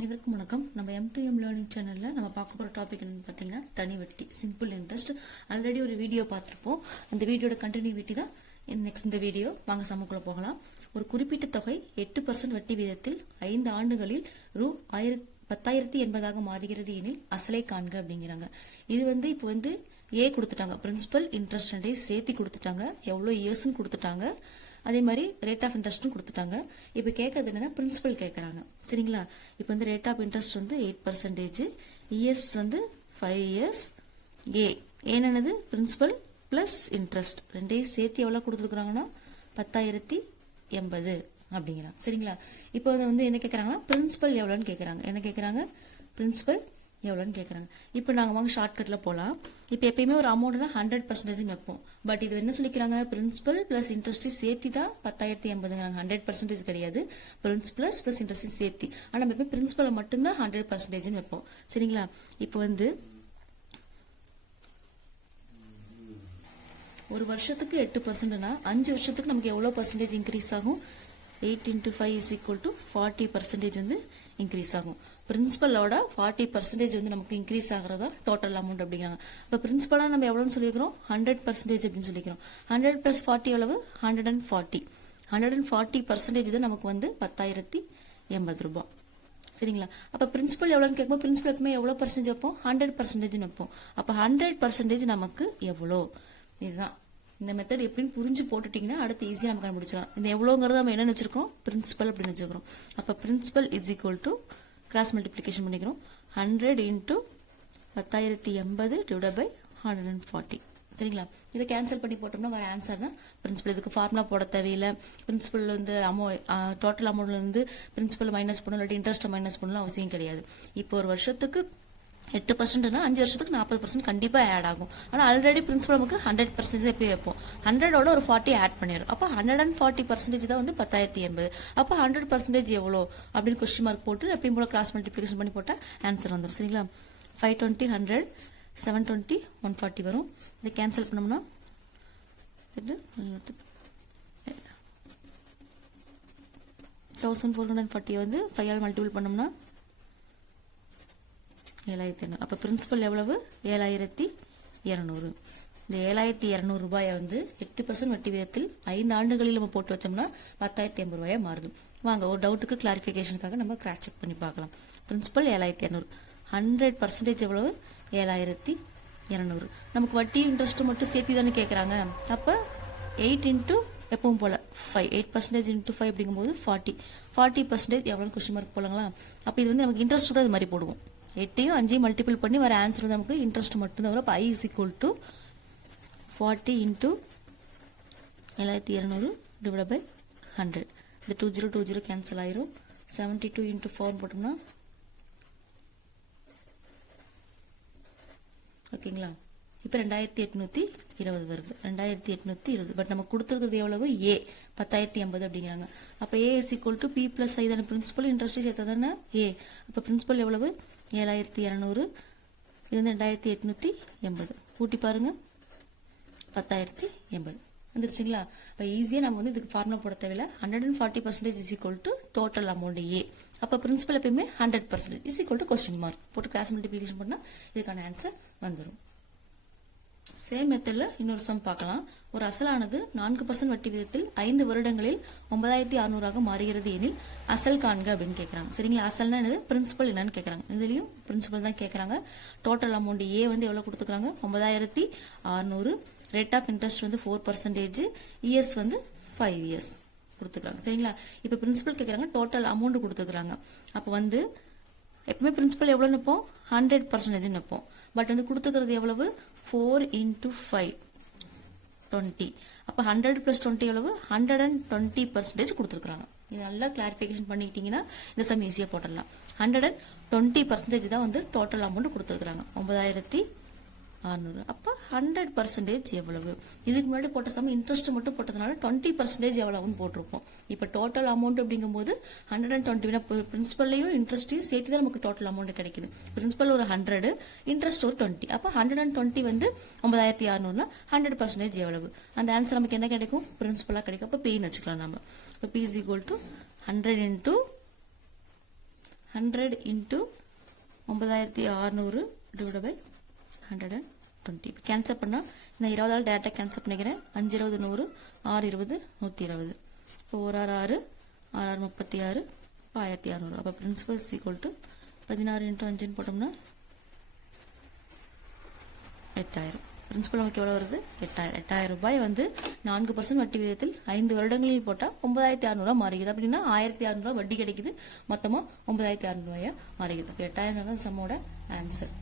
அனைவருக்கும் வணக்கம். நம்ம M2M லேர்னிங் சேனல்ல நம்ம பார்க்க போற டாபிக் என்னன்னு பார்த்தீங்கன்னா தனி வட்டி, சிம்பிள் இன்ட்ரெஸ்ட். ஆல்ரெடி ஒரு வீடியோ பார்த்திருப்போம். அந்த வீடியோட கண்டினியூட்டி தான் நெக்ஸ்ட் இந்த வீடியோ. வாங்க சமக்குள்ள போகலாம். ஒரு குறிப்பிட்ட தொகை 8% வட்டி வீதத்தில் 5 ஆண்டுகளில் ரூ. 10,080 மாறுகிறது எனில் அசலை காண்க அப்படிங்கிறாங்க. இது இப்போ ஏ கொடுத்துட்டாங்க, பிரின்சிபல் இன்ட்ரெஸ்ட் ரெண்டையும் சேர்த்து கொடுத்துட்டாங்க, எவ்வளோ இயர்ஸ்ன்னு கொடுத்துட்டாங்க, அதே மாதிரி ரேட் ஆஃப் இன்ட்ரெஸ்ட்டும் கொடுத்துட்டாங்க. இப்போ கேட்கறது என்னன்னா பிரின்சிபல் கேட்கறாங்க. சரிங்களா? இப்போ rate of interest 8%, years 5 years, ஏனது பிரின்சிபல் பிளஸ் இன்ட்ரெஸ்ட் ரெண்டையும் சேர்த்து எவ்வளோ கொடுத்துருக்காங்கன்னா 10,080 அப்படிங்கிறாங்க. சரிங்களா? இப்போ என்ன கேட்கறாங்கன்னா பிரின்சிபல் எவ்வளோன்னு கேட்கறாங்க. என்ன கேட்கறாங்க? பிரின்சிபல் எவ்வளோன்னு கேட்கறாங்க. இப்போ நாங்கள் வாங்க ஷார்ட்கட்ல போகலாம். இப்போ எப்பயுமே ஒரு அமௌண்ட்னா 100% வைப்போம். பட் இது என்ன சொல்லிக்கிறாங்க? பிரின்சிபல் பிளஸ் இன்ட்ரெஸ்ட் சேர்த்தி தான் 10,080. 100% கிடையாது. பிரின்சிபல் பிளஸ் இன்ட்ரெஸ்ட் சேர்த்தி. ஆனால் நம்ம எப்பயும் பிரின்சிபலை மட்டும்தான் 100% வைப்போம். சரிங்களா? இப்போ ஒரு வருஷத்துக்கு 8%னா 5 வருஷத்துக்கு நமக்கு எவ்வளோ பர்சன்டேஜ் இன்க்ரீஸ் ஆகும்? 8 × 5 = 40% இன்க்ரீஸ் ஆகும். பிரின்சிபலோட 40% நமக்கு இன்க்ரீஸ் ஆகிறதா டோட்டல் அமௌண்ட் அப்படிங்கிறாங்க. இப்போ பிரின்சிபலா நம்ம எவ்வளோன்னு சொல்லிக்கிறோம்? 100% அப்படின்னு சொல்லிக்கிறோம். 100 + 40 எவ்வளவு? 140. 140% தான் நமக்கு 10,080 ரூபாய். சரிங்களா? அப்ப பிரின்சிபல் எவ்வளோன்னு கேட்கும்போது பிரின்சிபல் எப்பவுமே எவ்வளோ பர்சன்டேஜ் வைப்போம்? 100% வைப்போம். அப்ப 100% நமக்கு எவ்வளோ? இதுதான் இந்த மெத்தட். எப்படின்னு புரிஞ்சு போட்டுட்டீங்கன்னா அடுத்து ஈஸியாக நம்ம கண்டுபிடிச்சலாம். இந்த எவ்வளோங்கிறத நம்ம என்ன வச்சிருக்கோம்? பிரின்சிபல் அப்படின்னு வச்சுக்கிறோம். அப்போ பிரின்சிபல் = கிராஸ் மல்டிப்ளிகேஷன் பண்ணிக்கிறோம். 100 × 10,080 / 140. சரிங்களா? இதை கேன்சல் பண்ணி போட்டோம்னா வர ஆன்சர் தான் பிரின்சிபல். இதுக்கு ஃபார்முலா போட தேவையில்லை. பிரின்சிபல் டோட்டல் அமௌண்ட்ல பிரின்சிபல் மைனஸ் பண்ணணும், இல்லாட்டி இன்ட்ரெஸ்ட் மைனஸ் பண்ணணும் அவசியம் கிடையாது. இப்போ ஒரு வருஷத்துக்கு 8%னா 5 வருஷத்துக்கு 40% கண்டிப்பா ஆட் ஆகும். ஆனா ஆல்ரெடி பிரின்சிபல் நமக்கு 100% எப்பயும் வைப்போம். 100ஓட ஒரு 40 ஆட் பண்ணிடும். அப்ப 140% தான் 10,080. அப்ப 100% எவ்வளோ அப்படின்னு கொஸ்டின் மார்க் போட்டு எப்பயும் போல கிராஸ் மல்டிப்ளிகேஷன் பண்ணி போட்டா ஆன்சர் வந்துடும். சரிங்களா? 520 100 720 140 வரும். இதை கேன்சல் பண்ணோம்னா 1440 5ஆல் மல்டிபிள் பண்ணோம்னா 7,200. அப்ப பிரின்சிபல் எவ்வளவு? 7,200. இந்த 7,200 ரூபாயை 8% வட்டி விகிதத்தில் 5 ஆண்டுகளில் நம்ம போட்டு வச்சோம்னா 10,080 ரூபாயா மாறுது. வாங்க ஒரு டவுட்டுக்கு கிளாரிபிகேஷனுக்காக நம்ம கிராஸ் செக் பண்ணி பார்க்கலாம். பிரின்சிபல் 7,200, 100% எவ்வளவு? 7,200. நமக்கு வட்டி இன்ட்ரெஸ்ட் மட்டும் சேர்த்து தானே கேட்கறாங்க. அப்ப 8 × எப்பவும் போல 5, 8% × 5 அப்படிங்கும்போது 40% எவ்வளவு கொஸ்டின் மார்க் போலாங்களா? அப்ப இது நமக்கு இன்ட்ரெஸ்ட் தான் இது மாதிரி போடுவோம். 8ஐயும் 5ஐயும் மல்டிபிள் பண்ணி வர ஆன்சர் நமக்கு இன்ட்ரெஸ்ட் மட்டும் தான் வரும். அப்ப I = 40 × 7,200 / 100. இந்த 20 கேன்சல் ஆயிரும். 72 × 4 போட்டோம்னா ஓகேங்களா? இப்ப 2,820 வருது. 2,820. பட் நம்ம கொடுத்துருக்கிறது எவ்வளவு? A 10,080 அப்படிங்கிறாங்க. அப்ப A = P + I தானே பிரின்சிபல் இன்ட்ரெஸ்ட் சேர்த்தா தானே A. அப்ப பிரின்சிபல் எவ்வளவு? 7,200. இது 2,880. கூட்டி பாருங்க, 10,080 வந்துருச்சுங்களா? இப்ப ஈஸியா நம்ம இதுக்கு ஃபார்முலா போட தேவையில்ல. 140% = டோட்டல் அமௌண்ட் A. அப்ப பிரின்சிபல் எப்பயுமே 100% = கொஸ்டின் மார்க் போட்டு கிராஸ் மல்டிப்ளிகேஷன் பண்ணா இதுக்கான ஆன்சர் வந்துடும். சேம் மெத்தட்ல இன்னொரு சம் பார்க்கலாம். ஒரு அசலானது 4% வட்டி விகிதத்தில் 5 வருடங்களில் 9,600 மாறுகிறது எனில் அசல் காண்க அப்படின்னு கேட்கறாங்க. சரிங்களா? அசல்னா என்னது? பிரின்சிபல் என்னன்னு கேட்கறாங்க. இதுலயும் பிரின்சிபல் தான் கேட்கறாங்க. டோட்டல் அமௌண்ட் A எவ்வளவு கொடுத்துக்கிறாங்க? 9,600. Rate of interest 4%, years 5 years கொடுத்துக்கிறாங்க. சரிங்களா? இப்ப பிரின்சிபல் கேட்கறாங்க, டோட்டல் அமௌண்ட் கொடுத்துக்கிறாங்க. அப்ப எப்பவுமே பிரின்சிபல் எவ்வளவு நிற்போம்? 100% நிற்போம். பட் கொடுத்துக்கிறது எவ்வளவு? 4 × 5 20. அப்ப 100 + 20 எவ்வளவு? 120% கொடுத்துருக்காங்க. இது நல்லா கிளாரிபிகேஷன் பண்ணிக்கிட்டீங்கன்னா இந்த சம் ஈஸியா போடலாம். 120% தான் டோட்டல் அமௌண்ட் கொடுத்துருக்காங்க. 9,600. அப்ப 100% எவ்வளவு? இதுக்கு முன்னாடி போட்ட சம் இன்ட்ரெஸ்ட் மட்டும் போட்டதுனால 20% எவ்வளவுன்னு போட்டிருப்போம். இப்ப டோட்டல் அமௌண்ட் அப்படிங்கும்போது 120. பிரின்சிபல்லையும் இன்ட்ரெஸ்டையும் சேர்த்து தான் நமக்கு டோட்டல் அமௌண்ட் கிடைக்குது. பிரின்சிபல் ஒரு 100, இன்ட்ரெஸ்ட் ஒரு 20. அப்ப 120 9,600னா 100% எவ்வளவு? அந்த ஆன்சர் நமக்கு என்ன கிடைக்கும்? பிரின்சிபலா கிடைக்கும். அப்ப P வச்சுக்கலாம் நம்ம. P = 100 × 100 into 9600 divided by 120. இப்போ கேன்சல் பண்ணால் நான் 20 டேரெக்டாக கேன்சல் பண்ணிக்கிறேன். 5 20 100, 6 20 120. இப்போ 1 6 6 6 36, இப்போ 1600. அப்போ பிரின்சிபல் ஈக்குவல் டு 16 into 5 போட்டோம்னா 8000. பிரின்சிபல் நமக்கு எவ்வளோ வருது? 8000. 8000 ரூபாய் வந்து 4% வட்டி விகிதத்தில் 5 வருடங்களில் போட்டால் 9600 மாறுகிறது. அப்படின்னா 1600 வட்டி கிடைக்குது. மொத்தமாக 9600 ரூபாயா மாறுகிறது. இப்போ 8000 தான் சம்மோட ஆன்சர்.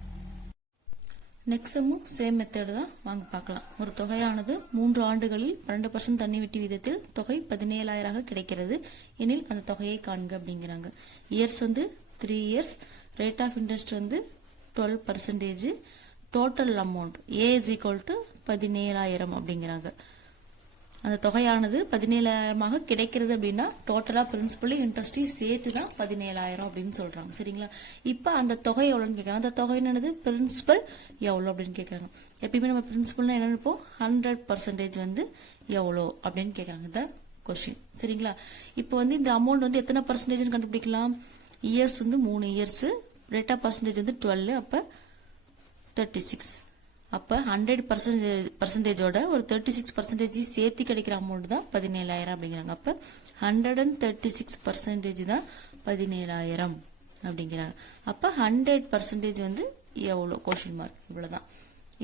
நெக்ஸ்ட் சம்மும் சேம் மெத்தட் தான், வாங்க பார்க்கலாம். ஒரு தொகையானது 3 ஆண்டுகளில் 12% தண்ணி வட்டி விகிதத்தில் தொகை 17000 கிடைக்கிறது எனில் அந்த தொகையை காண்க அப்படிங்கிறாங்க. இயர்ஸ் வந்து 3 இயர்ஸ், ரேட் ஆஃப் இன்ட்ரெஸ்ட் வந்து 12%, total amount A is equal to 17000 அப்படிங்கிறாங்க. அந்த தொகையானது 17000 கிடைக்கிறது அப்படின்னா டோட்டலா பிரின்சிபல் இன்ட்ரெஸ்டையும் சேர்த்து தான் 17000 அப்படின்னு சொல்றாங்க. சரிங்களா? இப்ப அந்த தொகை எவ்வளவுன்னு கேட்கறாங்க. அந்த தொகை என்னது? பிரின்சிபல் எவ்வளவு அப்படின்னு கேட்கறாங்க. எப்பயுமே நம்ம பிரின்சிபல்னா என்ன நினைப்போம்? 100% வந்து எவ்வளோ அப்படின்னு கேட்கறாங்க. இந்த கொஸ்டின். சரிங்களா? இப்போ வந்து இந்த அமௌண்ட் வந்து எத்தனை பர்சன்டேஜ் கண்டுபிடிக்கலாம்? இயர்ஸ் வந்து 3 இயர்ஸ், ரேட் ஆஃப் பர்சன்டேஜ் வந்து 12, அப்ப 36. அப்ப 100%ஓட ஒரு 36% சேர்த்து கிடைக்கிற அமௌண்ட் தான் 17000 அப்படிங்கிறாங்க. அப்ப 136% தான் 17000 அப்படிங்கிறாங்க. அப்ப 100% வந்து எவ்வளோ? Question mark. இவ்வளவுதான்.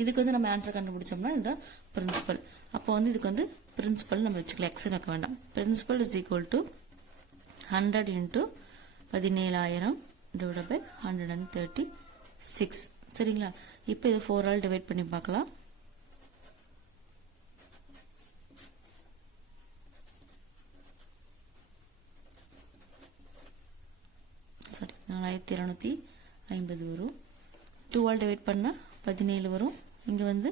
இதுக்கு வந்து நம்ம ஆன்சர் கண்டுபிடிச்சோம்னா இதுதான் பிரின்சிபல். அப்போ வந்து இதுக்கு வந்து பிரின்சிபல் நம்ம வச்சுக்கலாம். எக்ஸ் வைக்க வேண்டாம். Principal is equal to 100 into 17000 divided by 136. சரிங்களா? இப்போ இது 4 ஆல் டிவைட் பண்ணி பார்க்கலாம். சரி, 4250 வரும். 2 ஆல் டிவைட் பண்ணா 17 வரும். இங்க வந்து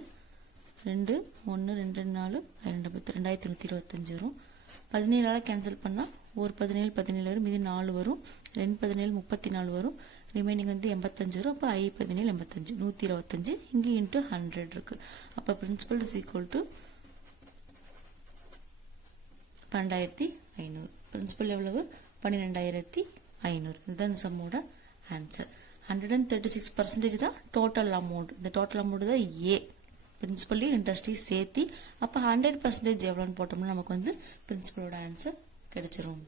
2 1 2 4 2 2125 வரும். 17 ஆல கேன்சல் பண்ணா ஒரு 17 17 வரும். இது 4 வரும். 2 17 34 வரும். ரிமைனிங் வந்து 85 வரும். அப்போ I 17 85 125. இங்கே இன்ட்டு 100 இருக்கு. அப்போ principal is equal to 12500. Principal எவ்வளவு? 12500. இதுதான் சம்மோட ஆன்சர். 136% தான் டோட்டல் அமௌண்ட். இந்த டோட்டல் அமௌண்ட் தான் ஏ. பிரின்சிபல்லையும் இன்ட்ரெஸ்டையும் சேர்த்தி அப்போ 100% எவ்வளோன்னு போட்டோம்னா நமக்கு வந்து பிரின்சிபலோட ஆன்சர் கிடைச்சிரும்.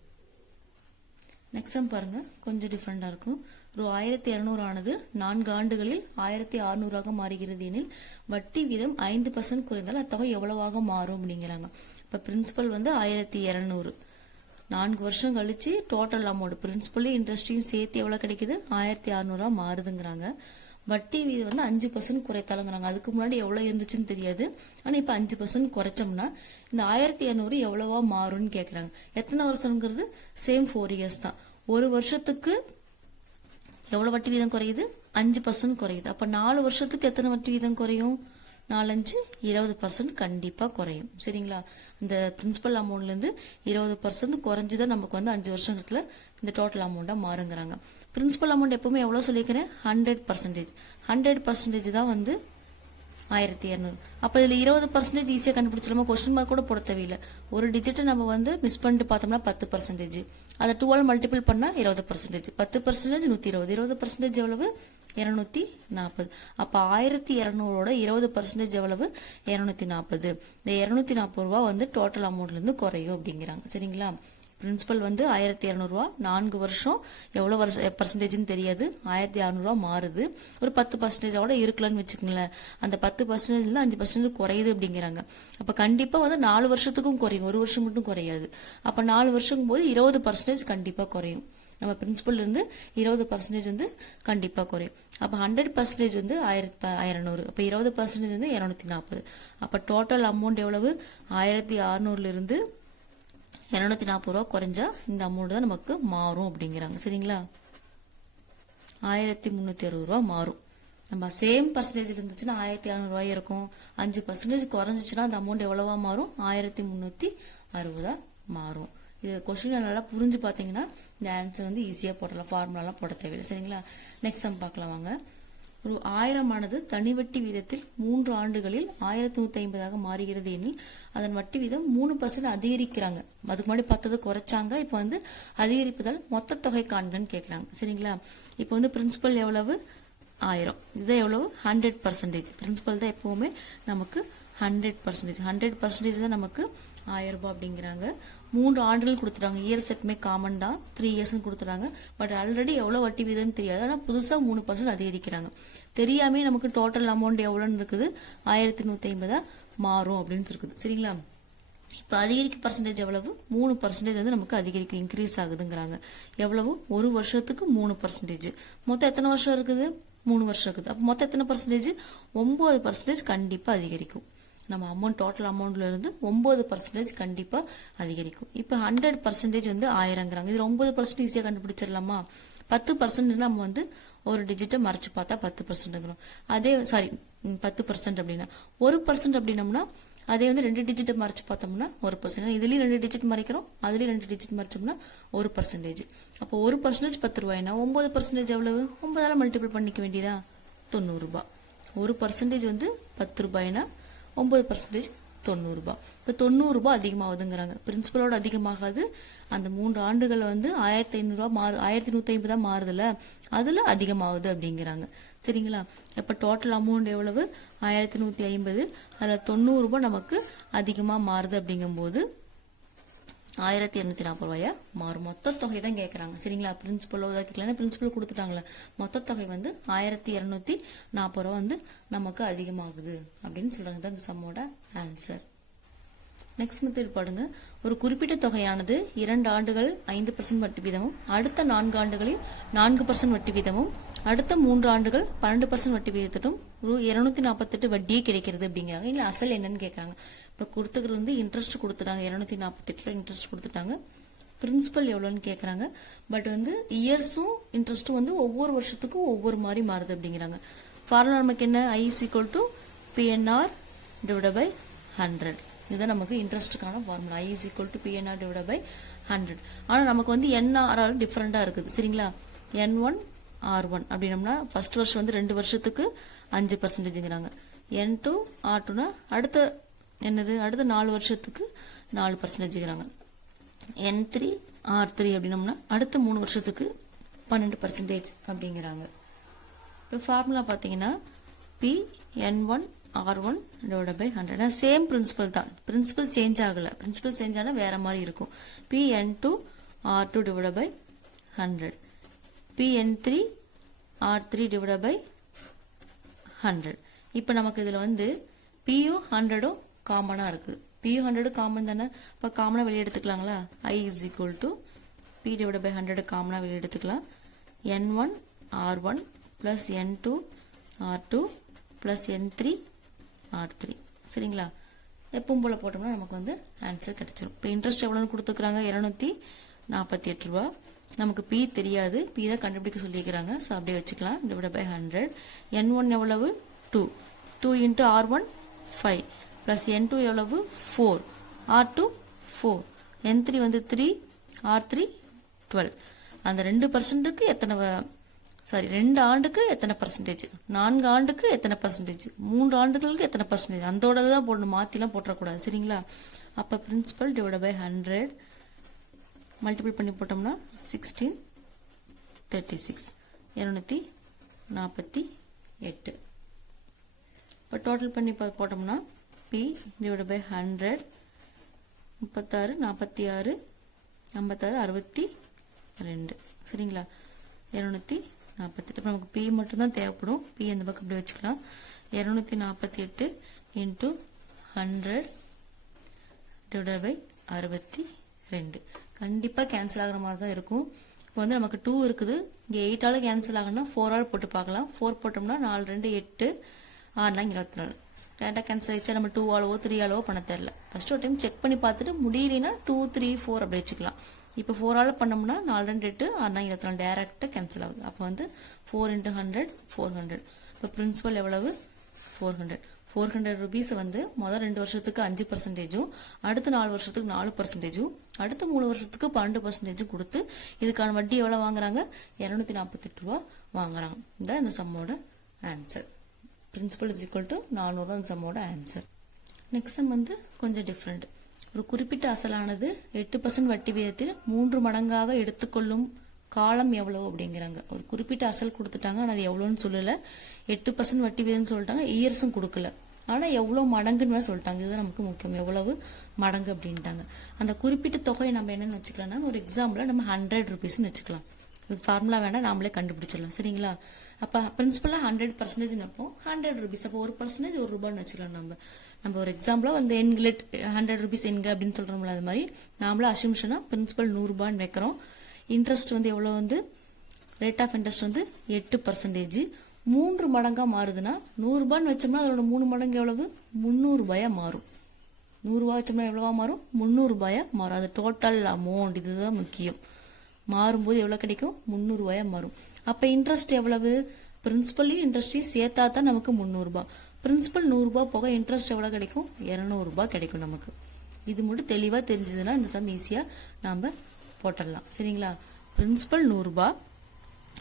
நெக்ஸ்ட் சம் பாருங்க, கொஞ்சம் டிஃப்ரெண்டா இருக்கும். ரூ 1200 ஆனது 4 ஆண்டுகளில் 1600 மாறுகிறது எனில் வட்டி வீதம் 5% குறைந்தால் அத்தொகை எவ்வளவாக மாறும் அப்படிங்கிறாங்க. இப்ப பிரின்சிபல் வந்து 1200, 4 வருஷம் கழிச்சு டோட்டல் அமௌண்ட் பிரின்சிபல் இன்ட்ரெஸ்டையும் சேர்த்து எவ்வளவு கிடைக்குது? 1600 மாறுதுங்கிறாங்க. வட்டி வீதம் வந்து 5% குறைத்தாலுங்கிறாங்க. அதுக்கு முன்னாடி எவ்வளவு இருந்துச்சுன்னு தெரியாது. ஆனா இப்ப 5% குறைச்சோம்னா இந்த 1200 எவ்வளவா மாறும்னு கேக்குறாங்க. எத்தனை வருஷம்ங்கிறது சேம் 4 இயர்ஸ் தான். ஒரு வருஷத்துக்கு எவ்வளவு வட்டி வீதம் குறையுது? 5% குறையுது. அப்ப 4 வருஷத்துக்கு எத்தனை வட்டி வீதம் குறையும்? 4 5 20% கண்டிப்பா குறையும். சரிங்களா? இந்த பிரின்சிபல் அமௌண்ட்ல இருந்து 20% குறைஞ்சுதான் நமக்கு வந்து 5 வருஷத்துல இந்த டோட்டல் அமௌண்டா மாறுங்கிறாங்க. பிரின்சிபல் அமௌண்ட் எப்பவுமே எவ்வளவு சொல்லியிருக்கிறேன்? 100%. 100% தான் வந்து 1200. அப்ப இதுல 20% ஈஸியா கண்டுபிடிச்சிடலாமா? கொஸ்டின் மார்க் கூட போட தேவையில்லை. ஒரு டிஜிட் நம்ம வந்து மிஸ் பண்ணிட்டு பார்த்தோம்னா 10%. அதை 2 மல்டிபிள் பண்ணா 20%. 10% 120. 20% எவ்வளவு? 240. அப்ப 1200ஓட 20% எவ்வளவு? 240. இந்த 240 ரூபாய் வந்து டோட்டல் அமௌண்ட்ல இருந்து குறையும் அப்படிங்கிறாங்க. சரிங்களா? பிரின்சிபல் வந்து 1200 ரூபாய், 4 வருஷம் எவ்வளவு பர்சன்டேஜ்னு தெரியாது. 1600 ரூபாய் மாறுது. ஒரு 10% இருக்கலாம்னு வச்சுக்கோங்களேன். அந்த 10% 5% குறையுது அப்படிங்கிறாங்க. அப்ப கண்டிப்பா வந்து 4 வருஷத்துக்கும் குறையும், ஒரு வருஷம் மட்டும் குறையாது. அப்ப 4 வருஷம் போது 20% கண்டிப்பா குறையும். நம்ம பிரின்சிபல் இருந்து 20% வந்து கண்டிப்பா குறையும். அப்ப 100% வந்து 1200. அப்ப 20% வந்து 240. அப்ப டோட்டல் அமௌண்ட் எவ்வளவு? 1600 இருந்து 240 ரூபாய் குறைஞ்சா இந்த அமௌண்ட் தான் நமக்கு மாறும் அப்படிங்கிறாங்க. சரிங்களா? 1360 ரூபாய் மாறும். நம்ம சேம் பர்சன்டேஜ் இருந்துச்சுன்னா 1600 ரூபாய் இருக்கும். 5% குறைஞ்சிச்சுன்னா அந்த அமௌண்ட் எவ்வளவா மாறும்? 1360 மாறும். இது கொஸ்டின் நல்லா புரிஞ்சு பாத்தீங்கன்னா இந்த ஆன்சர் வந்து ஈஸியா போடலாம். ஃபார்முலாலாம் போட தேவையில்லை. சரிங்களா? நெக்ஸ்ட் சம் பார்க்கலாம் வாங்க. ஒரு 1000 ஆனது தனி வட்டி வீதத்தில் 3 ஆண்டுகளில் 1150 மாறுகிறது எனில் அதன் வட்டி வீதம் 3% அதிகரிக்கிறாங்க. அதுக்கு முன்னாடி பார்த்தது குறைச்சாங்க, இப்ப வந்து அதிகரிப்பதால் மொத்த தொகை காண்கன்னு கேட்கறாங்க. சரிங்களா? இப்ப வந்து பிரின்சிபல் எவ்வளவு? 1000. இது எவ்வளவு? 100%. பிரின்சிபல் தான் எப்பவுமே நமக்கு 100%. 100% தான் நமக்கு 1000 ரூபாய் அப்படிங்கிறாங்க. 3 ஆண்டுகள் கொடுத்துட்டாங்க. இயர் செட்மே காமன் தான், 3 இயர்ஸ் கொடுத்துட்டாங்க. பட் ஆல்ரெடி எவ்வளவு வட்டி வீதம்னு தெரியாது, ஆனா புதுசா 3% அதிகரிக்கிறாங்க. தெரியாமே நமக்கு டோட்டல் அமௌண்ட் எவ்வளவுன்னு இருக்குது? 1150 மாறும் அப்படின்னு இருக்குது. சரிங்களா? இப்ப அதிகரிக்க பர்சன்டேஜ் எவ்வளவு? 3% வந்து நமக்கு அதிகரிக்க இன்க்ரீஸ் ஆகுதுங்கிறாங்க. எவ்வளவு? ஒரு வருஷத்துக்கு 3%. மொத்தம் எத்தனை வருஷம் இருக்குது? 3 வருஷம் இருக்குது. அப்ப மொத்தம் எத்தனை பர்சன்டேஜ்? 9% கண்டிப்பா அதிகரிக்கும். நம்ம அமௌண்ட் டோட்டல் அமௌண்ட்ல இருந்து 9% கண்டிப்பா அதிகரிக்கும். இப்ப 100% வந்து 1000ங்கிறாங்க. இது 9% ஈஸியா கண்டுபிடிச்சிடலாமா? 10% நம்ம வந்து ஒரு டிஜிட்டை மறைச்சு பார்த்தா 10%. அதே சாரி 10% அப்படின்னா 1% அப்படின்னம்னா அதே வந்து 2 டிஜிட்டை மறைச்சு பார்த்தோம்னா 1%. இதுலயும் 2 டிஜிட் மறைக்கிறோம், அதுலயும் 2 டிஜிட் மறைச்சோம்னா 1%. அப்போ 1% 10 ரூபாய்னா 9% எவ்வளவு? 9ஆல மல்டிபிள் பண்ணிக்க வேண்டியதா? 90 ரூபாய். 1% வந்து 10 ரூபாய்னா 9% 90 ரூபாய். இப்ப 90 ரூபாய் அதிகமாகுதுங்கிறாங்க. பிரின்சிபலோட அதிகமாகாது, அந்த 3 ஆண்டுகள் வந்து 1500 ரூபாய் 1150 மாறுதுல, அதுல அதிகமாகுது அப்படிங்கிறாங்க. சரிங்களா? இப்ப டோட்டல் அமௌண்ட் எவ்வளவு? 1150. அதுல 90 ரூபாய் நமக்கு அதிகமா மாறுது அப்படிங்கும்போது 1240 ரூபாயா மாறும். மொத்த தொகை தான் கேட்கறாங்க. சரிங்களா? பிரின்சிபல் கேட்கலாம், பிரின்சிபல் கொடுத்துட்டாங்களே. மொத்த தொகை வந்து 1240 ரூபாய் வந்து நமக்கு அதிகமாகுது அப்படின்னு சொல்றாங்க. தான் இந்த சம்மோட ஆன்சர். நெக்ஸ்ட் மெத்தட் பாருங்க. ஒரு குறிப்பிட்ட தொகையானது 2 ஆண்டுகள் 5% வட்டி வீதமும், அடுத்த 4 ஆண்டுகளில் 4% வட்டி வீதமும், அடுத்த 3 ஆண்டுகள் 12% வட்டி வீதத்திலும் 248 வட்டியே கிடைக்கிறது அப்படிங்கிறாங்க. இல்ல அசல் என்னன்னு கேட்கறாங்க. இப்ப கொடுத்துக்கிறது வந்து இன்ட்ரெஸ்ட் கொடுத்துட்டாங்க, 248 இன்ட்ரெஸ்ட் கொடுத்துட்டாங்க. பிரின்சிபல் எவ்வளவுன்னு கேட்கறாங்க. பட் வந்து இயர்ஸும் இன்ட்ரெஸ்டும் வந்து ஒவ்வொரு வருஷத்துக்கும் ஒவ்வொரு மாதிரி மாறுது அப்படிங்கிறாங்க. ஃபார்முலா நமக்கு என்ன? I = PNR / 100. இதுதான் நமக்கு இன்ட்ரெஸ்டுக்கான ஃபார்முலா. I = PNR / 100. ஆனா நமக்கு வந்து NRR டிஃபரெண்டா இருக்குது. சரிங்களா? N1 R1 அப்படின்னம்னா ஃபர்ஸ்ட் வருஷம் வந்து 2 வருஷத்துக்கு 5%ங்கிறாங்க. N2 R2னா அடுத்த என்னது? அடுத்த 4 வருஷத்துக்கு 4%ங்கிறாங்க. N3 R3 அப்படின்னம்னா அடுத்த 3 வருஷத்துக்கு 12% அப்படிங்கிறாங்க. இப்போ ஃபார்முலா பாத்தீங்கன்னா PN1 R1 / 100. சேம் பிரின்சிபல் தான், பிரின்சிபல் சேஞ்ச் ஆகல. பிரின்சிபல் சேஞ்ச் ஆனா வேற மாதிரி இருக்கும். PN2 R2 / 100. PN3 R3 / 100. இப்ப நமக்கு இதுல வந்து P-யும் 100ம் காமனா இருக்கு. P-யும் 100 காமன் தானே, இப்ப காமனா வெளியே எடுத்துக்கலாங்களா? I = P / 100 காமனா வெளியே எடுத்துக்கலாம். N1 R1 plus N2 R2 plus N3 R3. சரிங்களா? எப்பவும் போல போட்டோம்னா நமக்கு வந்து ஆன்சர் கிடைச்சிடும். இப்போ இன்ட்ரெஸ்ட் எவ்வளவுன்னு கொடுத்துக்கிறாங்க? 248 ரூபாய். நமக்கு P தெரியாது, P தான் கண்டுபிடிக்க சொல்லியிருக்கிறாங்க. ஸோ அப்படியே வச்சுக்கலாம். / 100. N1 எவ்வளவு? 2. 2 × R1 5 plus N2 எவ்வளவு? 4. R2 4. N3 வந்து 3. R3 12. அந்த 2%க்கு எத்தனை? சாரி, 2 ஆண்டுக்கு எத்தனை பர்சன்டேஜ், 4 ஆண்டுக்கு எத்தனை பர்சன்டேஜ், 3 ஆண்டுகளுக்கு எத்தனை பர்சன்டேஜ், அந்தோட தான் போடணும், மாத்திலாம் போட்டக்கூடாது. சரிங்களா? அப்ப பிரின்சிபல் / 100 மல்டிபிள் பண்ணி போட்டோம்னா 1636 248. இப்போ டோட்டல் பண்ணி போட்டோம்னா P / 100 36 46 56 62. சரிங்களா? 248. இப்போ நமக்கு P மட்டும் தான் தேவைப்படும். P அந்த பக்கம் இப்படி வச்சுக்கலாம். 248 × 100 / 62. கண்டிப்பா கேன்சல் ஆகிற மாதிரி தான் இருக்கும். இப்போ வந்து நமக்கு 2 இருக்குது, இங்க 8ஆல கேன்சல் ஆகணும்னா 4ஆல் போட்டு பார்க்கலாம். 4 போட்டோம்னா 4 2 8 6 24. டேட்டா கேன்சல் ஆயிடுச்சா? நம்ம 2ஆலவோ 3ஆலவோ பண்ண தெரியல. ஃபர்ஸ்ட் ஒரு டைம் செக் பண்ணி பார்த்துட்டு முடியலைன்னா 2 3 4 அப்படி வச்சுக்கலாம். இப்போ 4ஆல பண்ணோம்னா 4 2 8 6 24 டைரக்டா கேன்சல் ஆகுது. அப்போ வந்து 4 × 100 400. இப்போ பிரின்சிபல் எவ்வளவு? 400. 400 rupees வந்து முதல் 2 வருஷத்துக்கு 5%, அடுத்த 4 வருஷத்துக்கு 4%, அடுத்த 3 வருஷத்துக்கு 12% கொடுத்து இதுக்கான வட்டி எவ்வளவு வாங்குறாங்க? 248 ரூபாய் வாங்குறாங்க. இந்த சம்மோட answer. Principal is equal to 400 தான் சம்மோட ஆன்சர். நெக்ஸ்ட் சம் வந்து கொஞ்சம் டிஃப்ரெண்ட். ஒரு குறிப்பிட்ட அசலானது 8% வட்டி விகிதத்தில் 3 மடங்காக எடுத்துக்கொள்ளும் காலம் எவ்வளவு அப்படிங்கிறாங்க. ஒரு குறிப்பிட்ட அசல் கொடுத்துட்டாங்க, ஆனால் அது எவ்வளோன்னு சொல்லல. 8% வட்டி விகிதம் சொல்லிட்டாங்க, இயர்ஸும் கொடுக்கல. ஆனா எவ்வளவு மடங்குன்னு சொல்லிட்டாங்க. இது நமக்கு முக்கியம், எவ்வளவு மடங்கு அப்படின்ட்டாங்க. அந்த குறிப்பிட்ட தொகையை நம்ம என்னன்னு வச்சுக்கலாம்னா, ஒரு எக்ஸாம்பிள் நம்ம 100 ருபீஸ்ன்னு வச்சுக்கலாம். இதுக்கு ஃபார்முலா வேண்டாம், நாமளே கண்டுபிடிச்சிடலாம். சரிங்களா? அப்ப பிரின்சிபலா 100% வைப்போம். 100 ருபீஸ், அப்போ 1% ₹1 வச்சுக்கலாம். நம்ம ஒரு எக்ஸாம்பிளா வந்து என்கிலட் 100 ருபீஸ் என்க அப்படின்னு சொல்றோம்ல, அது மாதிரி நாமளா அசியூம்ஷனா பிரின்சிபல் ₹100 வைக்கிறோம். இன்ட்ரெஸ்ட் வந்து எவ்வளவு வந்து ரேட் ஆஃப் இன்ட்ரெஸ்ட் வந்து 8%. 3 மடங்கா மாறுதுன்னா ₹100 வச்சோம்னா அதோட 3 மடங்கு எவ்வளவு? ₹300 மாறும். 100 ரூபாய் வச்சோம்னா எவ்வளவா மாறும்? ₹300 மாறும். அது டோட்டல் அமௌண்ட், இதுதான் முக்கியம். மாறும்போது எவ்வளவு கிடைக்கும்? ₹300 மாறும். அப்ப இன்ட்ரெஸ்ட் எவ்வளவு? பிரின்சிபலையும் இன்ட்ரெஸ்டையும் சேர்த்தா தான் நமக்கு ₹300. பிரின்சிபல் ₹100 போக இன்ட்ரெஸ்ட் எவ்வளவு கிடைக்கும்? ₹200 கிடைக்கும் நமக்கு. இது மட்டும் தெளிவா தெரிஞ்சதுன்னா இந்த சம் ஈஸியா நாம போட்டுடலாம். சரிங்களா? பிரின்சிபல் ₹100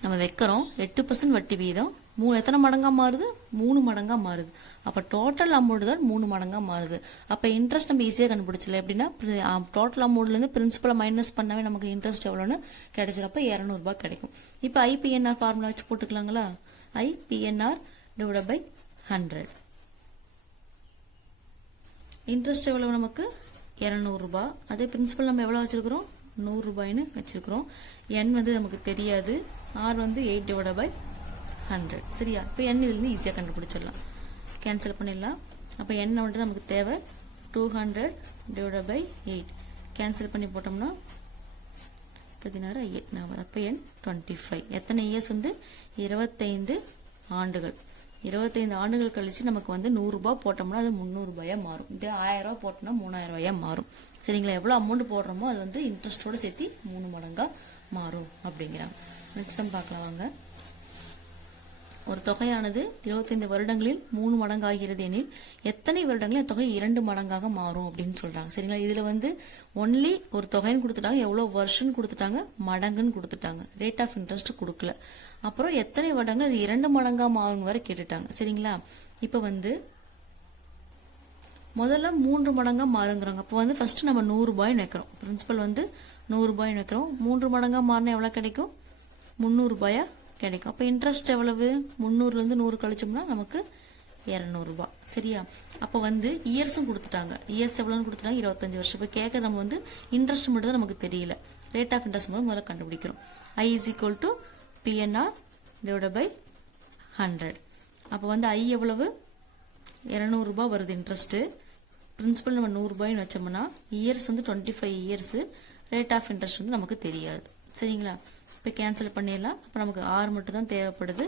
நம்ம வைக்கிறோம். 8% வட்டி வீதம் எத்தனை மடங்கா மாறுது? 3 மடங்கா மாறுது. அப்ப டோட்டல் அமௌண்ட் தான் 3 மடங்கா மாறுது. அப்ப இன்ட்ரெஸ்ட் நம்ம ஈஸியா கண்டுபிடிச்சல. எப்படின்னா டோட்டல் அமௌண்ட்ல இருந்து பிரின்சிபலை மைனஸ் பண்ணவே நமக்கு இன்ட்ரெஸ்ட் எவ்வளவுன்னு கிடைச்சிருப்ப ₹200 கிடைக்கும். இப்ப ஐபிஎன்ஆர் ஃபார்முலா வச்சு போட்டுக்கலாங்களா? ஐபிஎன்ஆர் டிவைடட் பை 100. இன்ட்ரெஸ்ட் எவ்வளவு நமக்கு? ₹200. அதே பிரின்சிபல் நம்ம எவ்வளவு வச்சிருக்கிறோம்? ₹100 வச்சிருக்கிறோம். n வந்து நமக்கு தெரியாது. r வந்து 8 டிவைடட் பை 100. சரியா? இப்போ n இதுல இருந்து ஈஸியா கண்டுபிடிச்சிடலாம். கேன்சல் பண்ணிடலாம். அப்ப n வந்து நமக்கு தேவை 200 டிவைடட் பை 8. கேன்சல் பண்ணி போட்டோம்னா 16 8. அப்ப n 25. எத்தனை இயர்ஸ் வந்து? 25 ஆண்டுகள். 25 ஆண்டுகள் கழிச்சு நமக்கு வந்து ₹100 போட்டோம்னா அது ₹300 மாறும். இதே ₹1000 போட்டோம்னா ₹3000 மாறும். சரிங்களா? எவ்வளவு அமௌண்ட் போடுறோமோ அது வந்து இன்ட்ரெஸ்டோட சேர்த்து 3 மடங்கா மாறும் அப்படிங்கிறாங்க. நெக்ஸ்ட் சம் பார்க்கலாம் வாங்க. ஒரு தொகையானது 25 வருடங்களில் 3 மடங்காகிறது எனில் எத்தனை வருடங்களில் தொகை 2 மடங்காக மாறும் அப்படின்னு சொல்றாங்க. சரிங்களா? இதுல வந்து ஒன்லி ஒரு தொகைன்னு கொடுத்துட்டாங்க, எவ்வளவு வருஷம் கொடுத்துட்டாங்க, மடங்குன்னு கொடுத்துட்டாங்க, ரேட் ஆஃப் இன்ட்ரெஸ்ட் கொடுக்கல. அப்புறம் எத்தனை வருடங்கள் அது 2 மடங்கா மாறும் வரை கேட்டுட்டாங்க. சரிங்களா? இப்ப வந்து முதல்ல 3 மடங்கா மாறுங்கிறாங்க. அப்போ வந்து ஃபர்ஸ்ட் நம்ம ₹100 வைக்கிறோம். பிரின்சிபல் வந்து ₹100 வைக்கிறோம். 3 மடங்கா மாறினா எவ்வளவு கிடைக்கும்? ₹300 கிடைக்கும். அப்ப இன்ட்ரெஸ்ட் எவ்வளவு? 300ல இருந்து 100 கழிச்சோம்னா நமக்கு ₹200. சரியா? அப்ப வந்து இயர்ஸும் கொடுத்துட்டாங்க. இயர்ஸ் எவ்வளவுன்னு கொடுத்துட்டாங்க? 25 வருஷம். இப்ப கேட்க நம்ம வந்து இன்ட்ரெஸ்ட் மட்டும் தான் நமக்கு தெரியல. ரேட் ஆஃப் இன்ட்ரெஸ்ட் மூலம் முதல்ல கண்டுபிடிக்கிறோம். I is equal to PNR divided by 100. அப்ப வந்து I எவ்வளவு? ₹200 வருது இன்ட்ரெஸ்ட். பிரின்சிபல் நம்ம ₹100 வச்சோம்னா இயர்ஸ் வந்து 25 இயர்ஸ். ரேட் ஆஃப் இன்ட்ரெஸ்ட் வந்து நமக்கு தெரியாது. சரிங்களா? இப்ப கேன்சல் பண்ணிடலாம். அப்ப நமக்கு R மட்டும் தான் தேவைப்படுது.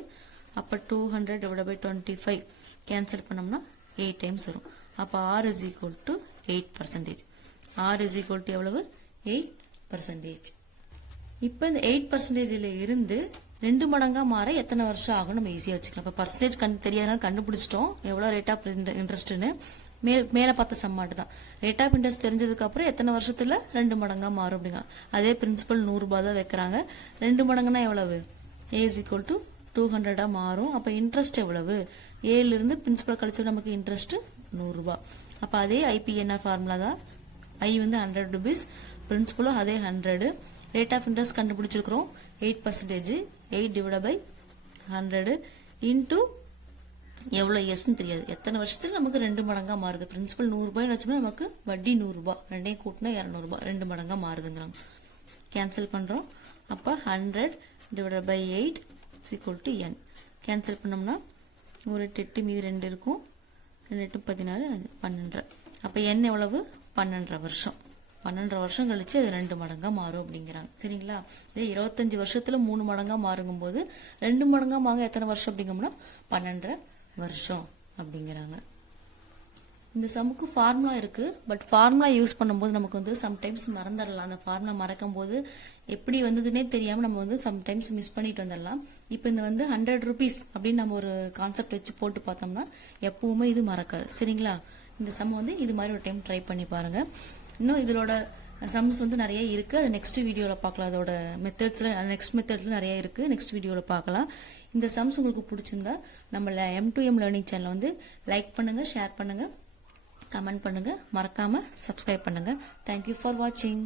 அப்ப 200 divided by 25 கேன்சல் பண்ணோம்னா 8 டைம்ஸ் வரும். அப்ப R is equal to 8%. R is equal to எவ்வளவு? 8%. இப்ப இந்த 8%ல இருந்து 2 மடங்கா மாற எத்தனை வருஷம் ஆகும் நம்ம ஈஸியா வச்சுக்கலாம். இப்ப பர்சன்டேஜ் தெரியாதனால கண்டுபிடிச்சிட்டோம் எவ்வளவு ரேட் ஆஃப் இன்ட்ரெஸ்ட்னு. மேல பார்த்த சம்மாட்டு தான். ரேட் ஆஃப் இன்ட்ரெஸ்ட் தெரிஞ்சதுக்கு அப்புறம் எத்தனை வருஷத்துல 2 மடங்கா மாறும் அப்படிங்க. அதே பிரின்சிபல் ₹100 தான் வைக்கிறாங்க. 2 மடங்குனா எவ்வளவு? A is equal to 200 மாறும். அப்ப இன்ட்ரெஸ்ட் எவ்வளவு? ஏல இருந்து பிரின்சிபல் கழிச்சு நமக்கு இன்ட்ரெஸ்ட் ₹100. அப்ப அதே ஐபிஎன்ஆர் ஃபார்முலா தான். I வந்து 100 rupees, பிரின்சிபலும் அதே 100. ரேட் ஆஃப் இன்ட்ரெஸ்ட் கண்டுபிடிச்சிருக்கிறோம் 8%. 8 divided by 100 into எவ்வளவு இயர்ஸ்னு தெரியாது. எத்தனை வருஷத்துல நமக்கு 2 மடங்கா மாறுது. பிரின்சிபல் ₹100 வச்சோம்னா நமக்கு வட்டி ₹100. ரெண்டையும் கூட்டினா ₹200. 2 மடங்கா மாறுதுங்கிறாங்க. கேன்சல் பண்றோம். அப்ப 100 divided by 8 is equal to n. Cancel பண்ணோம்னா ஒரு 8 மீதி 2 இருக்கும். 2 16 12. அப்ப n எவ்வளவு? 12 வருஷம். 12 வருஷம் கழிச்சு அது 2 மடங்கா மாறும் அப்படிங்கிறாங்க. சரிங்களா? இதே 25 வருஷத்துல 3 மடங்கா மாறுங்கும் போது 2 மடங்கா மாங்க எத்தனை வருஷம் அப்படிங்கம்னா 12 வருஷம் அப்படிங்கிறாங்க. இந்த சமுக்கு ஃபார்முலா இருக்கு. பட் ஃபார்முலா யூஸ் பண்ணும்போது நமக்கு வந்து சம்டைம்ஸ் மறந்துடலாம். அந்த ஃபார்முலா மறக்கும் போது எப்படி வந்ததுன்னே தெரியாம நம்ம வந்து சம்டைம்ஸ் மிஸ் பண்ணிட்டு வந்துடலாம். இப்போ இந்த வந்து 100 rupees அப்படின்னு நம்ம ஒரு கான்செப்ட் வச்சு போட்டு பார்த்தோம்னா எப்பவுமே இது மறக்காது. சரிங்களா? இந்த சம் வந்து இது மாதிரி ஒரு டைம் ட்ரை பண்ணி பாருங்க. இன்னும் இதோட சம்ஸ் வந்து நிறைய இருக்கு. அது நெக்ஸ்ட் வீடியோவில் பார்க்கலாம். அதோட மெத்தட்ஸ்ல நெக்ஸ்ட் மெத்தட்ல நிறைய இருக்கு. நெக்ஸ்ட் வீடியோவில் பார்க்கலாம். இந்த சம்ஸ் உங்களுக்கு பிடிச்சிருந்தா நம்ம M2M லேர்னிங் சேனலை வந்து லைக் பண்ணுங்க, ஷேர் பண்ணுங்க, கமெண்ட் பண்ணுங்க, மறக்காம சப்ஸ்கிரைப் பண்ணுங்க. தேங்க்யூ ஃபார் வாட்சிங்.